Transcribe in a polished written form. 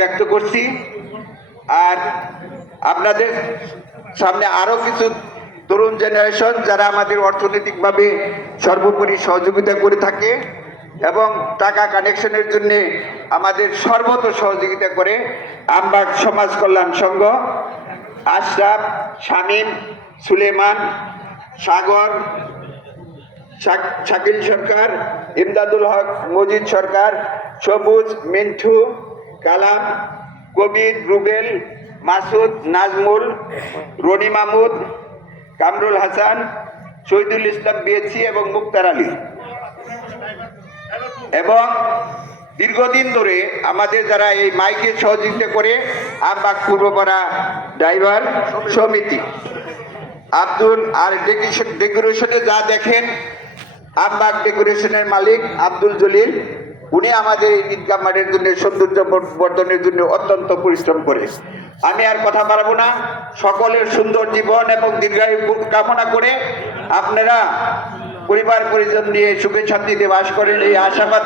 ব্যক্ত করছি। আর আপনাদের সামনে আরো কিছু তরুণ জেনারেশন যারা আমাদের অর্থনৈতিকভাবে সর্বোপরি সহযোগিতা করে থাকে এবং টাকা কানেকশনের জন্য আমাদের সর্বত সহযোগিতা করে আমবাগ সমাজ কল্যাণ সংঘ, আশরাফ, শামীম, সুলেমান, সাগর, শাকিল সরকার, ইমদাদুল হক, মজিদ সরকার, সবুজ, মিন্টু, কালাম, কবির, রুবেল, মাসুদ, নাজমুল, রনি মাহমুদ, কামরুল হাসান, শহীদুল ইসলাম বিএসসি এবং মুক্তার আলী এবং দীর্ঘদিন ধরে আমাদের যারা এই মাইকে সহযোগিতা করে আমবাগ পূর্বপাড়া ড্রাইভার সমিতি, আব্দুল আর ডেকোরেশনে যা দেখেন আমবাগ ডেকোরেশনের মালিক আব্দুল জলিল, উনি আমাদের এই ঈদগাহ মাঠের জন্য সৌন্দর্য বর্ধনের জন্য অত্যন্ত পরিশ্রম করে। আমি আর কথা বাড়াবো না, সকলের সুন্দর জীবন এবং দীর্ঘায়ু কামনা করে আপনারা পরিবার পরিজন নিয়ে সুখে শান্তিতে বাস করেন এই আশাবাদ